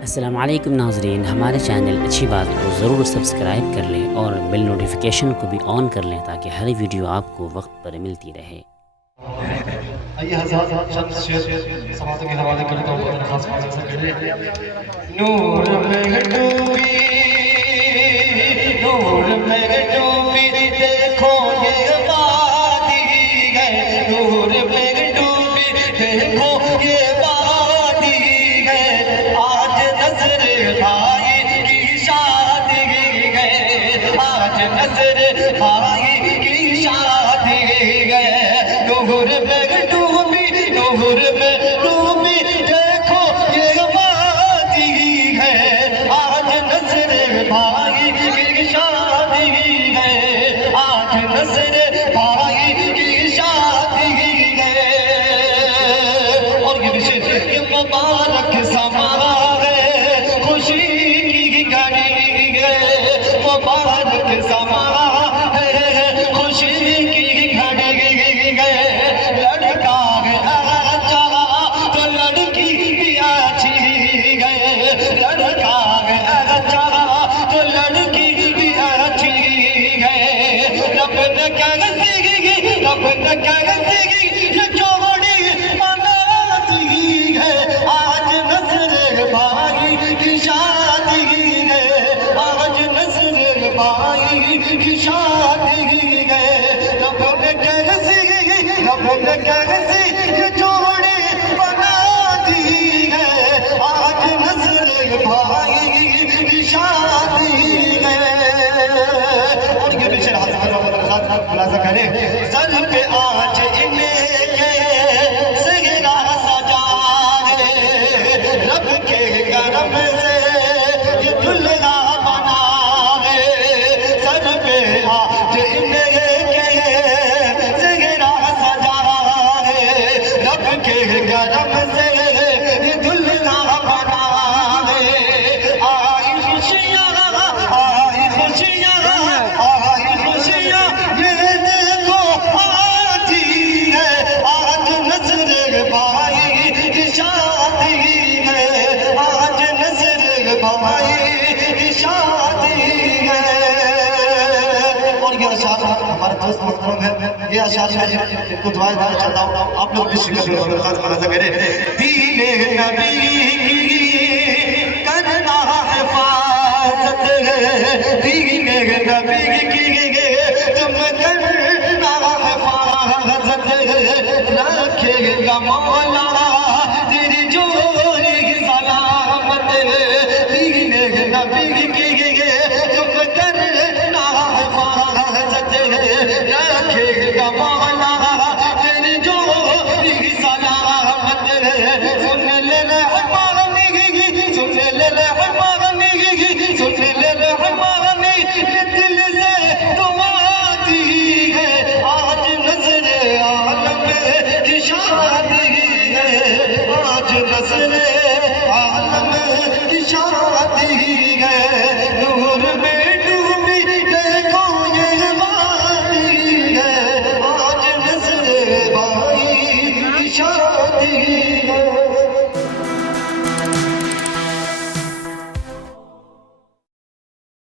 अस्सलाम वालेकुम नाज़रीन, हमारे चैनल अच्छी बात को ज़रूर सब्सक्राइब कर लें और बेल नोटिफिकेशन को भी ऑन कर लें ताकि हर वीडियो आपको वक्त पर मिलती रहे। आइए हज़रात चंद शेर समातों के हवाले करता हूँ अपने खास मकसद से पहले। नूर में डूबी देखो ये वादी है, नूर में डूबी देखो ये वादी है, आज नज़र भाई की शादी है, आज नज़र भाई की शादी है। नूर में डूबी देखो ये वादी है, आज नज़र भाई की शादी है, आज नज़र भाई की शादी है। और ये विशेष ये मुबारक समा है, खुशी की घड़ी है, मुबारक समा है, खुशी की घड़ी है। लड़का है अच्छा तो लड़की भी अच्छी है, लड़का है अच्छा तो लड़की भी अच्छी है। रब ने कैसी ये जोड़ी बनाती है, आज नज़र भाई की शादी है, आज नज़र भाई की शादी है। रब ने कैसी ये जोड़ी बनाती है, आज नज़र भाई की शादी है। और ये भी शराब खुलासा करें, सर पे आज इन्हें सेहरा सजा है, रब के करम से ये दुल्हा बना है। सर पे आज इन्हें सेहरा सजा है, रब के करम से ये दुल्हा बना है। आई खुशियाँ आई खुशियाँ आई खुशियाँ ये देखो आती है, आज नज़र भाई की शादी है, आज नज़र भाई की शादी है। और ये अशार हमारे दोस्त मोहतरम है, ये अशार है इनको दुआ देना चाहता हूँ, आप लोग भी शिकत और खास मनाजा करें। दीने नबी की करना हिफाजत है, दीने नबी की तुम करना हिफाजत रखेगा मौला तेरी जोड़ी की सलामत। दीने नबी की तुम करना हिफाजत रखेगा मौला तेरी जोड़ी की सलामत। सुन ले रहमानी, सुन ले रहमानी, सुन ले रहमानी, दिल से दुआ दी है, आज नज़र आलम की शादी है, आज नज़र